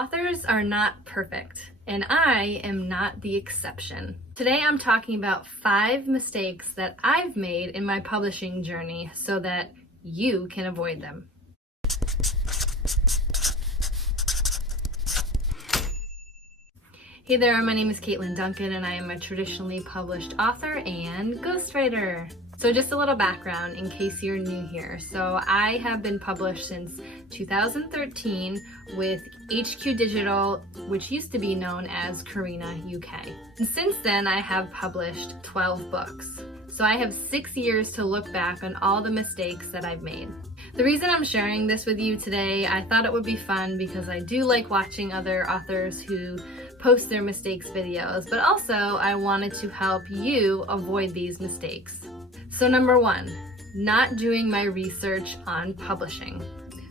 Authors are not perfect, and I am not the exception. Today I'm talking about 5 mistakes that I've made in my publishing journey so that you can avoid them. Hey there, my name is Katlyn Duncan and I am a traditionally published author and ghostwriter. So just a little background in case you're new here. So I have been published since 2013 with HQ Digital, which used to be known as Carina UK. And since then I have published 12 books. So I have 6 years to look back on all the mistakes that I've made. The reason I'm sharing this with you today, I thought it would be fun because I do like watching other authors who post their mistakes videos, but also I wanted to help you avoid these mistakes. So number 1, not doing my research on publishing.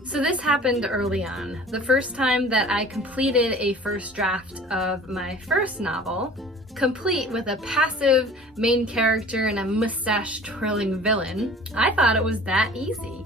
So this happened early on. The first time that I completed a first draft of my first novel, complete with a passive main character and a mustache-twirling villain, I thought it was that easy.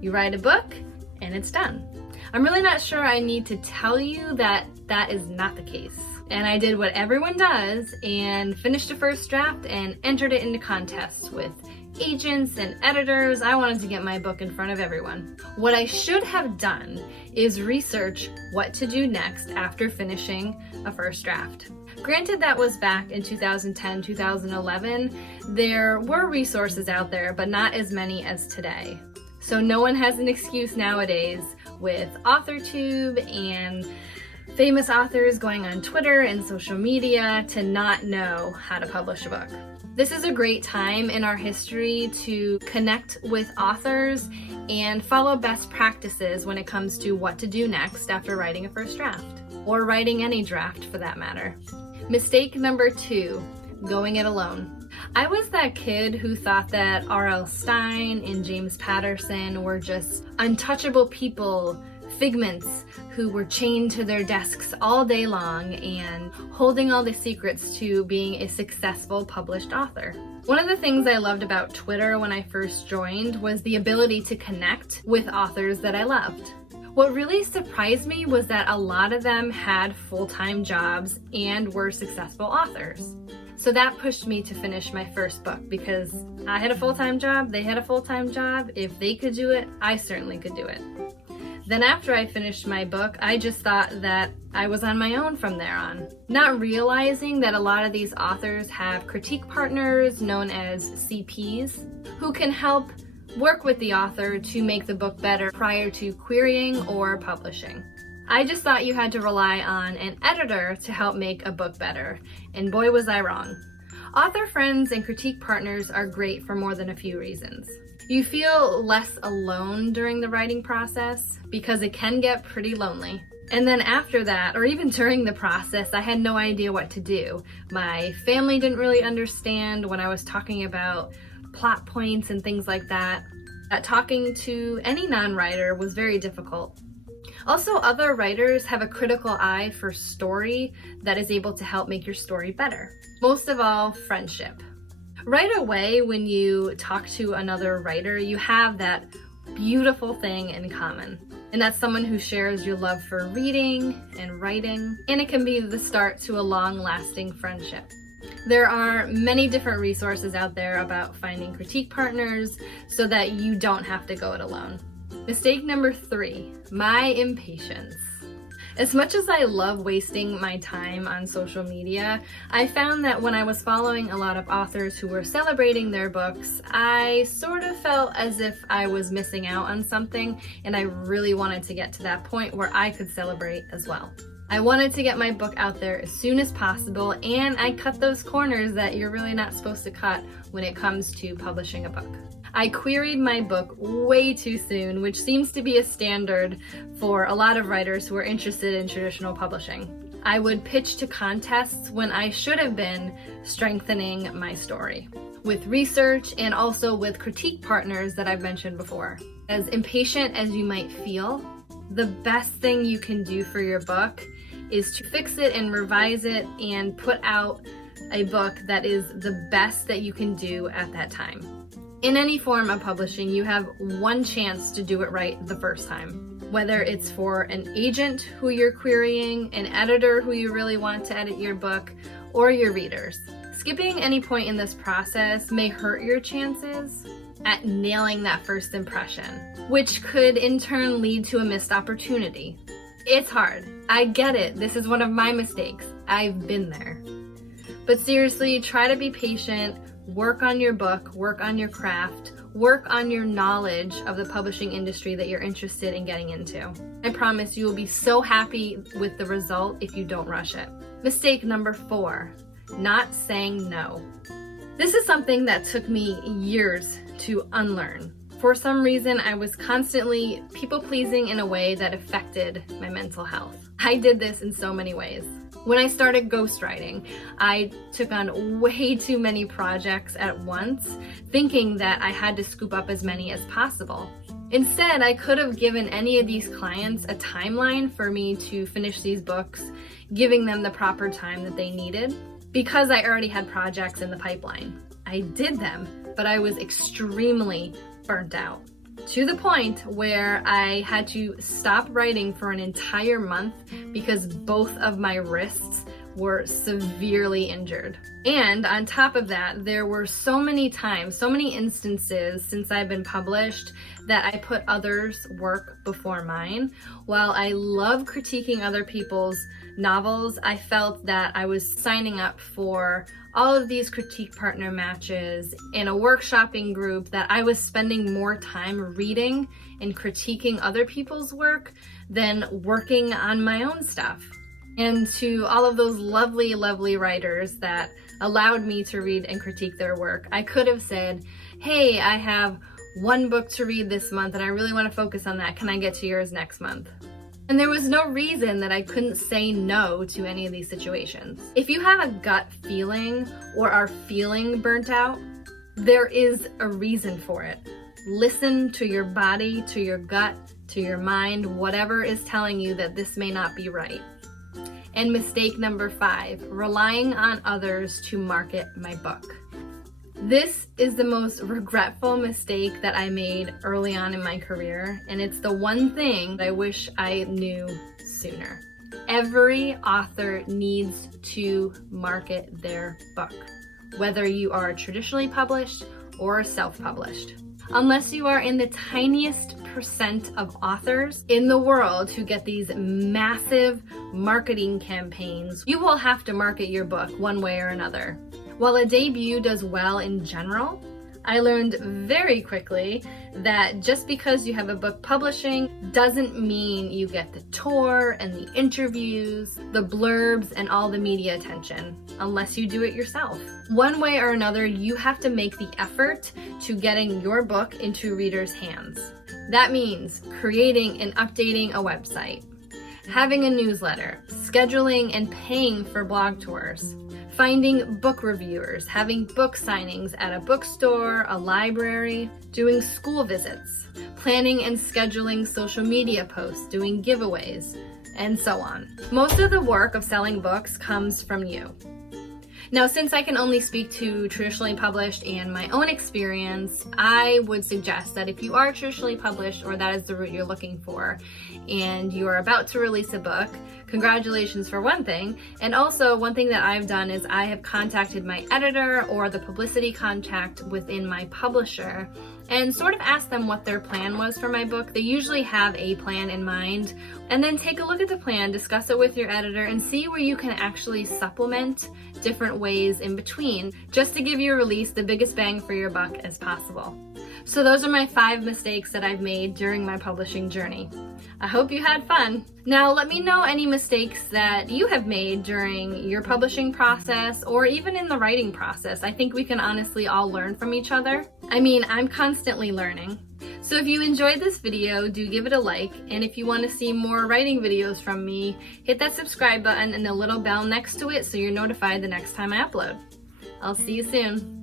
You write a book and it's done. I'm really not sure I need to tell you that that is not the case. And I did what everyone does and finished a first draft and entered it into contests with agents and editors. I wanted to get my book in front of everyone. What I should have done is research what to do next after finishing a first draft. Granted, that was back in 2010, 2011. There were resources out there, but not as many as today. So no one has an excuse nowadays with AuthorTube and famous authors going on Twitter and social media to not know how to publish a book. This is a great time in our history to connect with authors and follow best practices when it comes to what to do next after writing a first draft, or writing any draft for that matter. Mistake number 2, going it alone. I was that kid who thought that R.L. Stine and James Patterson were just untouchable people, figments who were chained to their desks all day long and holding all the secrets to being a successful published author. One of the things I loved about Twitter when I first joined was the ability to connect with authors that I loved. What really surprised me was that a lot of them had full-time jobs and were successful authors. So that pushed me to finish my first book because I had a full-time job, they had a full-time job. If they could do it, I certainly could do it. Then after I finished my book, I just thought that I was on my own from there on, not realizing that a lot of these authors have critique partners known as CPs who can help work with the author to make the book better prior to querying or publishing. I just thought you had to rely on an editor to help make a book better, and boy was I wrong. Author friends and critique partners are great for more than a few reasons. You feel less alone during the writing process because it can get pretty lonely. And then after that, or even during the process, I had no idea what to do. My family didn't really understand when I was talking about plot points and things like that. Talking to any non-writer was very difficult. Also, other writers have a critical eye for story that is able to help make your story better. Most of all, friendship. Right away, when you talk to another writer, you have that beautiful thing in common. And that's someone who shares your love for reading and writing, and it can be the start to a long-lasting friendship. There are many different resources out there about finding critique partners so that you don't have to go it alone. Mistake number 3, my impatience. As much as I love wasting my time on social media, I found that when I was following a lot of authors who were celebrating their books, I sort of felt as if I was missing out on something, and I really wanted to get to that point where I could celebrate as well. I wanted to get my book out there as soon as possible, and I cut those corners that you're really not supposed to cut when it comes to publishing a book. I queried my book way too soon, which seems to be a standard for a lot of writers who are interested in traditional publishing. I would pitch to contests when I should have been strengthening my story, with research and also with critique partners that I've mentioned before. As impatient as you might feel, the best thing you can do for your book is to fix it and revise it and put out a book that is the best that you can do at that time. In any form of publishing, you have one chance to do it right the first time. Whether it's for an agent who you're querying, an editor who you really want to edit your book, or your readers. Skipping any point in this process may hurt your chances at nailing that first impression, which could in turn lead to a missed opportunity. It's hard. I get it. This is one of my mistakes. I've been there. But seriously, try to be patient, work on your book, work on your craft, work on your knowledge of the publishing industry that you're interested in getting into. I promise you will be so happy with the result if you don't rush it. Mistake number 4, not saying no. This is something that took me years to unlearn. For some reason, I was constantly people-pleasing in a way that affected my mental health. I did this in so many ways. When I started ghostwriting, I took on way too many projects at once, thinking that I had to scoop up as many as possible. Instead, I could have given any of these clients a timeline for me to finish these books, giving them the proper time that they needed, because I already had projects in the pipeline. I did them, but I was extremely burnt out, to the point where I had to stop writing for an entire month because both of my wrists were severely injured. And on top of that, there were so many times, so many instances since I've been published that I put others' work before mine. While I love critiquing other people's novels, I felt that I was signing up for all of these critique partner matches in a workshopping group that I was spending more time reading and critiquing other people's work than working on my own stuff. And to all of those lovely, lovely writers that allowed me to read and critique their work, I could have said, hey, I have one book to read this month and I really want to focus on that. Can I get to yours next month? And there was no reason that I couldn't say no to any of these situations. If you have a gut feeling or are feeling burnt out, there is a reason for it. Listen to your body, to your gut, to your mind, whatever is telling you that this may not be right. And mistake number 5, relying on others to market my book. This is the most regretful mistake that I made early on in my career, and it's the one thing that I wish I knew sooner. Every author needs to market their book, whether you are traditionally published or self-published. Unless you are in the tiniest % of authors in the world who get these massive marketing campaigns, you will have to market your book one way or another. While a debut does well in general, I learned very quickly that just because you have a book publishing doesn't mean you get the tour and the interviews, the blurbs, and all the media attention, unless you do it yourself. One way or another, you have to make the effort to getting your book into readers' hands. That means creating and updating a website, having a newsletter, scheduling and paying for blog tours, finding book reviewers, having book signings at a bookstore, a library, doing school visits, planning and scheduling social media posts, doing giveaways, and so on. Most of the work of selling books comes from you. Now, since I can only speak to traditionally published and my own experience, I would suggest that if you are traditionally published or that is the route you're looking for and you are about to release a book, congratulations for one thing. And also one thing that I've done is I have contacted my editor or the publicity contact within my publisher and sort of asked them what their plan was for my book. They usually have a plan in mind, and then take a look at the plan, discuss it with your editor, and see where you can actually supplement different ways in between, just to give your release the biggest bang for your buck as possible. So those are my 5 mistakes that I've made during my publishing journey. I hope you had fun. Now let me know any mistakes that you have made during your publishing process or even in the writing process. I think we can honestly all learn from each other. I mean, I'm constantly learning. So if you enjoyed this video, do give it a like, and if you want to see more writing videos from me, hit that subscribe button and the little bell next to it so you're notified the next time I upload. I'll see you soon.